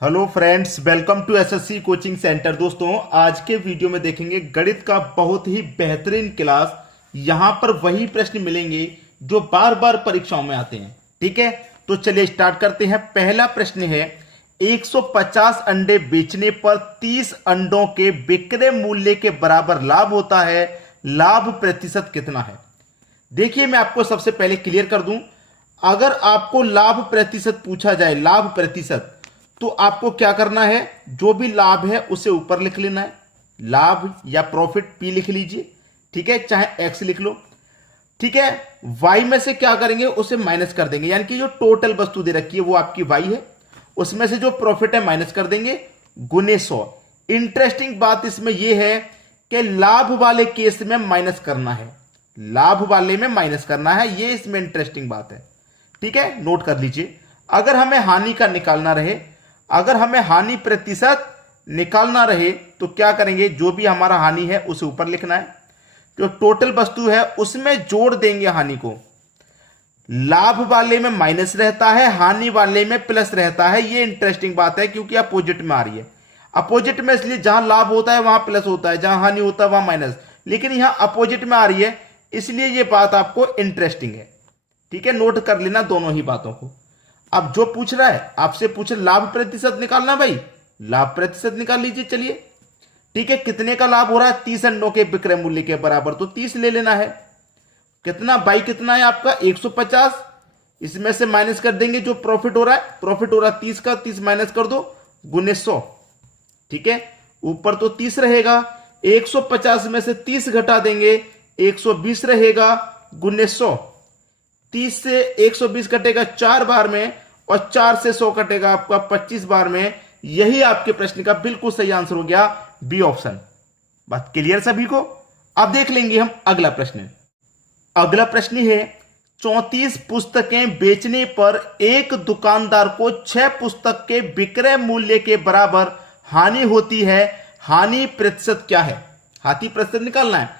Hello friends, welcome to SSC coaching centre. दोस्तों, आज के वीडियो में देखेंगे गणित का बहुत ही बेहतरीन क्लास। यहां पर वही प्रश्न मिलेंगे जो बार बार परीक्षाओं में आते हैं। ठीक है, तो चलिए स्टार्ट करते हैं। पहला प्रश्न है, 150 अंडे बेचने पर 30 अंडों के विक्रय मूल्य के बराबर लाभ होता है। लाभ प्रतिशत कितना है? देखिए, मैं आपको सबसे पहले क्लियर कर दूं, अगर आपको लाभ प्रतिशत पूछा जाए, लाभ प्रतिशत, तो आपको क्या करना है, जो भी लाभ है उसे ऊपर लिख लेना है। लाभ या प्रॉफिट पी लिख लीजिए, ठीक है, चाहे एक्स लिख लो। ठीक है, वाई में से क्या करेंगे, उसे माइनस कर देंगे, यानी कि जो टोटल वस्तु दे रखी है वो आपकी वाई है, उसमें से जो प्रॉफिट है माइनस कर देंगे, गुने 100। इंटरेस्टिंग बात इसमें यह है कि लाभ वाले केस में माइनस करना है, लाभ वाले में माइनस करना है, ये इसमें इंटरेस्टिंग बात है। ठीक है, नोट कर लीजिए। अगर हमें हानि का निकालना रहे, अगर हमें हानि प्रतिशत निकालना रहे तो क्या करेंगे, जो भी हमारा हानि है उसे ऊपर लिखना है, जो टोटल वस्तु है उसमें जोड़ देंगे हानि को। लाभ वाले में माइनस रहता है, हानि वाले में प्लस रहता है। ये इंटरेस्टिंग बात है क्योंकि अपोजिट में आ रही है। अपोजिट में इसलिए जहां लाभ होता है वहां प्लस होता है, जहां हानि होता है वहां माइनस, लेकिन यहां अपोजिट में आ रही है, इसलिए यह बात आपको इंटरेस्टिंग है। ठीक है, नोट कर लेना दोनों ही बातों को। अब जो पूछ रहा है आपसे, पूछ लाभ प्रतिशत निकालना, भाई लाभ प्रतिशत निकाल लीजिए। चलिए, ठीक है, कितने का लाभ हो रहा है, 30 अंडों के विक्रय मूल्य के बराबर, तो 30 ले लेना है। कितना बाई कितना है आपका, 150, इसमें से माइनस कर देंगे जो प्रॉफिट हो रहा है, प्रॉफिट हो रहा है 30 का, 30 माइनस कर दो, गुने 100। ठीक है, ऊपर तो 30 रहेगा, 150 में से 30 घटा देंगे, 120 रहेगा, गुने 100। 30 से 120 कटेगा 4 बार में, और 4 से 100 कटेगा आपका 25 बार में। यही आपके प्रश्न का बिल्कुल सही आंसर हो गया, बी ऑप्शन। बात क्लियर सभी को? अब देख लेंगे हम अगला प्रश्न। अगला प्रश्न है, 34 पुस्तकें बेचने पर एक दुकानदार को 6 पुस्तक के विक्रय मूल्य के बराबर हानि होती है। हानि प्रतिशत क्या है? हानि प्रतिशत निकालना है,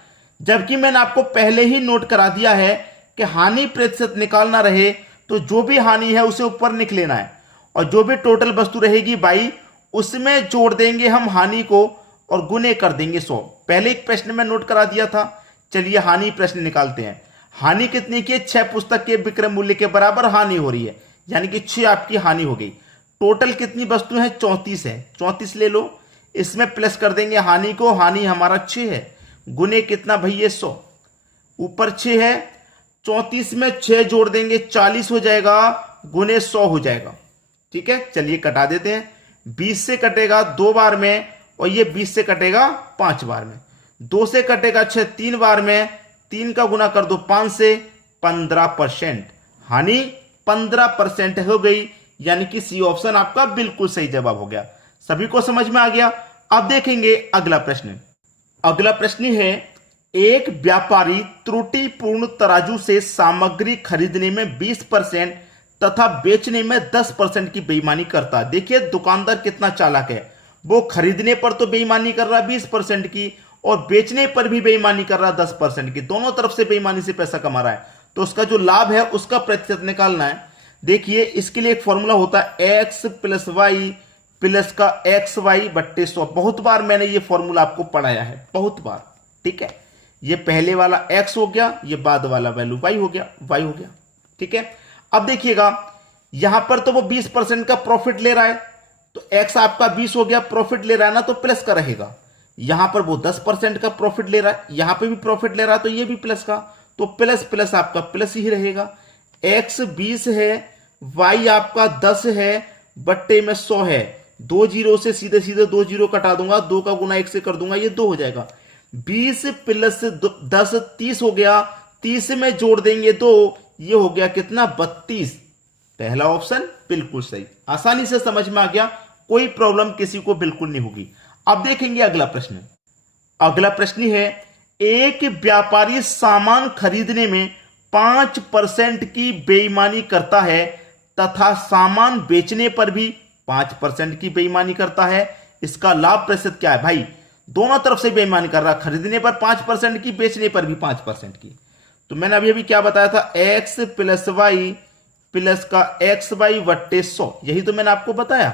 जबकि मैंने आपको पहले ही नोट करा दिया है कि हानि प्रतिशत निकालना रहे तो जो भी हानि है उसे ऊपर लिख लेना है, और जो भी टोटल वस्तु रहेगी बाई, उसमें जोड़ देंगे हम हानि को और गुने कर देंगे 100। पहले एक प्रश्न में नोट करा दिया था। चलिए हानि प्रश्न निकालते हैं। हानि कितनी की? 6 पुस्तक के विक्रय मूल्य के बराबर हानि हो रही है, यानी कि 6 आपकी हानि हो गई। टोटल कितनी वस्तु है? 34 है, 34 ले लो, इसमें प्लस कर देंगे हानि को, हानि हमारा 6 है, गुने कितना भैया 100, ऊपर 6 है, 34 में 6 जोड़ देंगे 40 हो जाएगा, गुने 100 हो जाएगा। ठीक है, चलिए कटा देते हैं। 20 से कटेगा 2 बार में, और ये 20 से कटेगा 5 बार में। 2 से कटेगा 6 3 बार में, 3 का गुना कर दो 5 से, 15%। हानि 15% हो गई, यानी कि सी ऑप्शन आपका बिल्कुल सही जवाब हो गया। सभी को समझ में आ गया? अब देखेंगे अगला प्रश्न। अगला प्रश्न है, एक व्यापारी त्रुटिपूर्ण तराजू से सामग्री खरीदने में 20% तथा बेचने में 10% की बेईमानी करता है। देखिए दुकानदार कितना चालाक है, वो खरीदने पर तो बेईमानी कर रहा है 20% की, और बेचने पर भी बेईमानी कर रहा है 10% की, दोनों तरफ से बेईमानी से पैसा कमा रहा है। तो उसका जो लाभ है उसका प्रतिशत निकालना है। देखिए, इसके लिए एक फॉर्मूला होता है, एक्स प्लस वाई प्लस का एक्स वाई बट्टे 100। बहुत बार मैंने ये फॉर्मूला आपको पढ़ाया है, बहुत बार। ठीक है, ये पहले वाला x हो गया, ये बाद वाला वैल्यू y हो गया, y हो गया। ठीक है, अब देखिएगा, यहां पर तो वो 20% का प्रॉफिट ले रहा है, तो x आपका 20 हो गया, प्रॉफिट ले रहा है ना, तो प्लस का रहेगा। यहां पर वो 10% का प्रॉफिट ले रहा है, यहां पे भी प्रॉफिट ले रहा है, तो ये भी प्लस का, तो प्लस प्लस आपका प्लस ही रहेगा। x 20 है, y आपका 10 है, बट्टे में 100 है। 2 जीरो से सीधे सीधे 2 जीरो कटा दूंगा, 2 का गुना 1 से कर दूंगा, ये 2 हो जाएगा। 20 प्लस 10 30 हो गया, 30 में जोड़ देंगे 2, ये हो गया कितना, 32। पहला ऑप्शन बिल्कुल सही, आसानी से समझ में आ गया, कोई प्रॉब्लम किसी को बिल्कुल नहीं होगी। अब देखेंगे अगला प्रश्न। अगला प्रश्न है, एक व्यापारी सामान खरीदने में 5% की बेईमानी करता है तथा सामान बेचने पर भी 5% की बेईमानी करता है। इसका लाभ प्रतिशत क्या है? भाई दोनों तरफ से बेईमानी कर रहा, खरीदने पर 5% की, बेचने पर भी 5% की। तो मैंने अभी क्या बताया था, x प्लस वाई प्लस का एक्स वाई बट्टे 100, यही तो मैंने आपको बताया।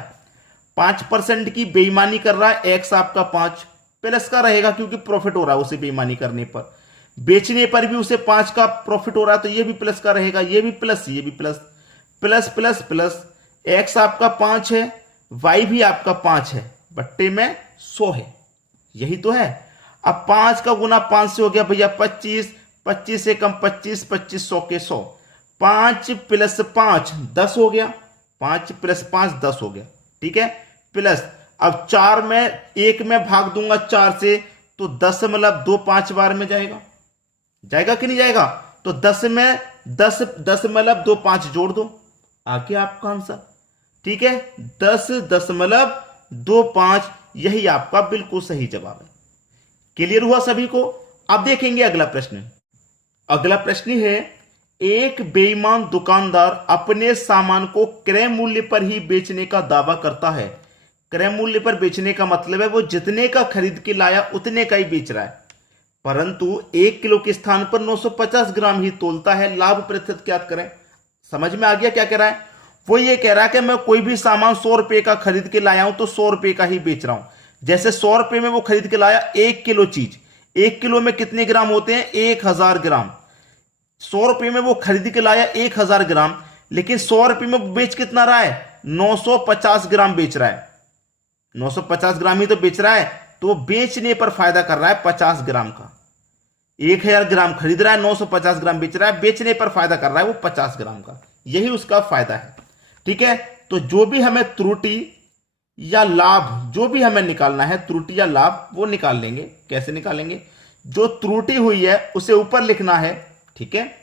5% की बेईमानी कर रहा है, एक्स आपका 5 प्लस का रहेगा क्योंकि प्रॉफिट हो रहा है उसे बेईमानी करने पर। बेचने पर भी उसे 5 का प्रॉफिट हो रहा है तो ये भी प्लस का रहेगा, ये भी प्लस, ये भी plus, plus plus plus. X आपका 5 है, वाई भी आपका 5 है, बट्टे में 100 है, यही तो है। अब 5 का गुना 5 से हो गया भैया 25, 25 से कम 25, 25 100 के 100, 5 प्लस 5 10 हो गया, 5 प्लस 5 10 हो गया, ठीक है। प्लस अब 4 में 1 में भाग दूंगा 4 से तो 10 5 बार में जाएगा, जाएगा कि नहीं जाएगा? तो 10 में 10 5 जोड़ दो, आ गया आपका आंसर, ठीक है। 10.25, यही आपका बिल्कुल सही जवाब है। क्लियर हुआ सभी को? अब देखेंगे अगला प्रश्न। अगला प्रश्न है, एक बेईमान दुकानदार अपने सामान को क्रय मूल्य पर ही बेचने का दावा करता है। क्रय मूल्य पर बेचने का मतलब है वो जितने का खरीद के लाया उतने का ही बेच रहा है, परंतु 1 किलो के स्थान पर 950 ग्राम ही तोलता है। लाभ प्रतिशत ज्ञात करें। समझ में आ गया क्या कह रहा है? वो ये कह रहा है कि मैं कोई भी सामान 100 रुपए का खरीद के लाया हूं तो 100 रुपए का ही बेच रहा हूं। जैसे 100 रुपए में वो खरीद के लाया 1 किलो चीज, 1 किलो में कितने ग्राम होते हैं? 1000 ग्राम। 100 रुपए में वो खरीद के लाया 1000 ग्राम, लेकिन 100 रुपए में बेच कितना रहा है? 950 ग्राम बेच रहा है। 950 ग्राम ही तो बेच रहा है, तो बेचने पर फायदा कर रहा है 50 ग्राम का। 1000 ग्राम खरीद रहा है, 950 ग्राम बेच रहा है, बेचने पर फायदा कर रहा है वो 50 ग्राम का, यही उसका फायदा है, ठीक है। तो जो भी हमें त्रुटि या लाभ, जो भी हमें निकालना है त्रुटि या लाभ, वो निकाल लेंगे। कैसे निकालेंगे? जो त्रुटि हुई है उसे ऊपर लिखना है, ठीक है,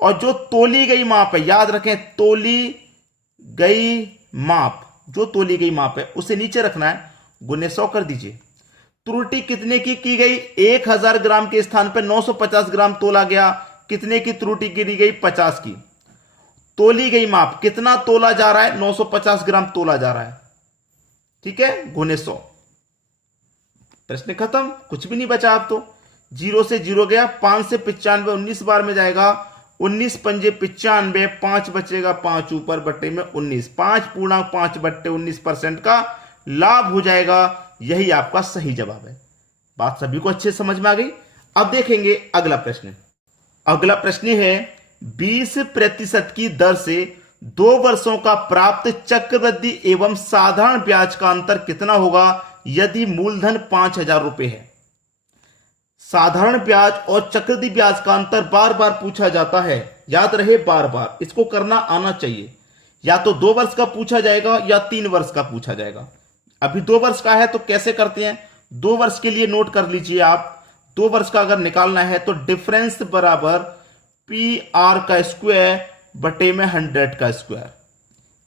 और जो तोली गई माप है, याद रखें तोली गई माप, जो तोली गई माप है उसे नीचे रखना है, गुने 100 कर दीजिए। त्रुटि कितने की गई? 1000 ग्राम के स्थान पर 950 ग्राम तोला गया, कितने की त्रुटि गिरी गई? 50 की। तोली गई माप, कितना तोला जा रहा है? 950 ग्राम तोला जा रहा है, ठीक है, गुने 100। प्रश्न खत्म, कुछ भी नहीं बचा। अब तो 0 से 0 गया, 5 से 95 19 बार में जाएगा, 19 पंजे 95, 5 बचेगा, 5 ऊपर बट्टे में 19, 5.5 बट्टे 19% का लाभ हो जाएगा, यही आपका सही जवाब है। बात सभी को अच्छे समझ में आ गई? अब देखेंगे अगला प्रश्न। अगला प्रश्न है, 20% की दर से 2 वर्षों का प्राप्त चक्रवृद्धि एवं साधारण ब्याज का अंतर कितना होगा यदि मूलधन 5000 रुपए है? साधारण ब्याज और चक्रवृद्धि ब्याज का अंतर बार बार पूछा जाता है, याद रहे बार बार, इसको करना आना चाहिए। या तो 2 वर्ष का पूछा जाएगा या 3 वर्ष का पूछा जाएगा। अभी 2 वर्ष का है तो कैसे करते हैं? 2 वर्ष के लिए नोट कर लीजिए आप। 2 वर्ष का अगर निकालना है तो डिफरेंस बराबर पी आर का स्क्वायर बटे में 100 का स्क्वायर,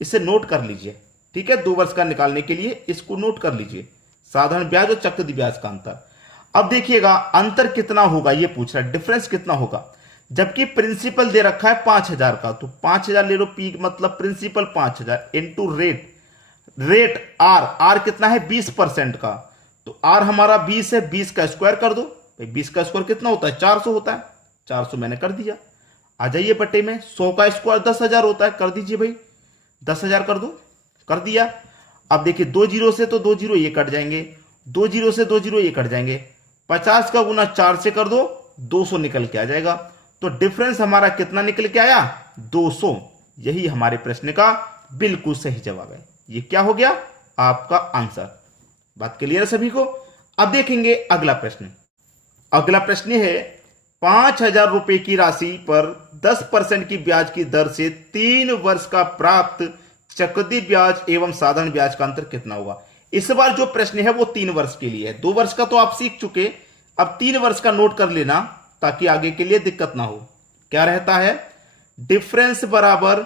इसे नोट कर लीजिए, ठीक है। 2 वर्ष का निकालने के लिए इसको नोट कर लीजिए, साधारण ब्याज और चक्रवृद्धि ब्याज का अंतर। अब देखिएगा अंतर कितना होगा, ये पूछ रहा है, डिफरेंस कितना होगा। जबकि प्रिंसिपल दे रखा है 5000 का, तो 5000 ले लो, पी मतलब principal 5000 into rate, rate R कितना है? 20% का, तो आर हमारा 20 है, 20 का स्क्वायर कर दो भाई। 20 का स्क्वायर कितना होता है? 400 होता है, 400 मैंने कर दिया। आ जाइए बटे में, 100 का स्क्वायर 10,000 होता है, कर दीजिए भाई, 10,000 कर दो, कर दिया। अब देखिए 2 जीरो से तो 2 जीरो ये कट जाएंगे, 2 जीरो से 2 जीरो ये कट जाएंगे, 50 का गुना 4 से कर दो, 200 निकल के आ जाएगा। तो डिफरेंस हमारा कितना निकल के आया? 200, यही हमारे प्रश्न का बिल्कुल सही जवाब है। ये क्या हो गया? आपका आंसर। बात क्लियर है सभी को? अब देखेंगे अगला प्रश्न। अगला प्रश्न है, 5000 रुपए की राशि पर 10% की ब्याज की दर से 3 वर्ष का प्राप्त चक्रवृद्धि ब्याज एवं साधारण ब्याज का अंतर कितना होगा? इस बार जो प्रश्न है वो 3 वर्ष के लिए है। 2 वर्ष का तो आप सीख चुके, अब 3 वर्ष का नोट कर लेना ताकि आगे के लिए दिक्कत ना हो। क्या रहता है? डिफरेंस बराबर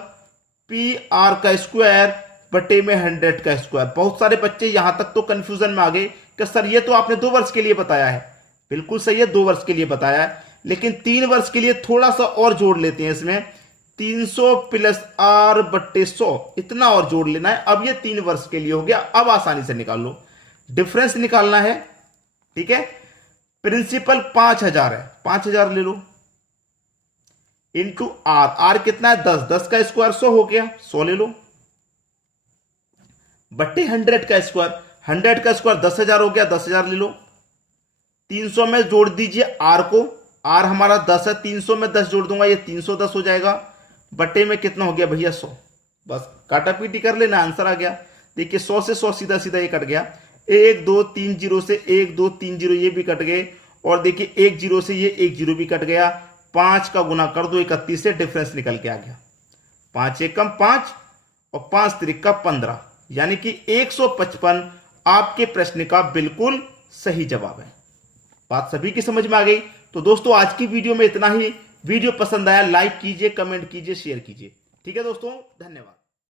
पी आर का स्क्वायर बटे में 100 का स्क्वायर। बहुत सारे बच्चे यहां तक तो कंफ्यूजन में आ गए कि सर ये तो आपने 2 वर्ष के लिए बताया है। बिल्कुल सही है, 2 वर्ष के लिए बताया है, लेकिन 3 वर्ष के लिए थोड़ा सा और जोड़ लेते हैं इसमें, 300 प्लस आर बट्टे 100, इतना और जोड़ लेना है। अब ये 3 वर्ष के लिए हो गया। अब आसानी से निकाल लो, डिफरेंस निकालना है, ठीक है। प्रिंसिपल 5000 है, 5000 ले लो, इंटू आर, आर कितना है? 10, 10 का स्क्वायर 100 हो गया, 100 ले लो, बट्टे 100 का स्क्वायर, 100 का स्क्वायर 10,000 हो गया, 10,000 ले लो। 300 में जोड़ दीजिए आर को, आर हमारा 10 है, 300 में 10 जोड़ दूंगा, ये 310 हो जाएगा। बट्टे में कितना हो गया भैया 100। बस काटा पीटी कर लेना, आंसर आ गया। देखिए 100 से 100 सीधा सीधा ये कट गया। 1 2 3 जीरो से 1 2 3 जीरो ये भी कट गए, और देखिए 1 जीरो से ये 1 जीरो भी कट गया। 5 का गुना कर दो 31 से, डिफरेंस निकल के आ गया। 5 एकम 5 और 5 त्रिका 15, यानी कि 155 आपके प्रश्न का बिल्कुल सही जवाब है। बात सभी की समझ में आ गई। तो दोस्तों आज की वीडियो में इतना ही। वीडियो पसंद आया लाइक कीजिए, कमेंट कीजिए, शेयर कीजिए। ठीक है दोस्तों, धन्यवाद।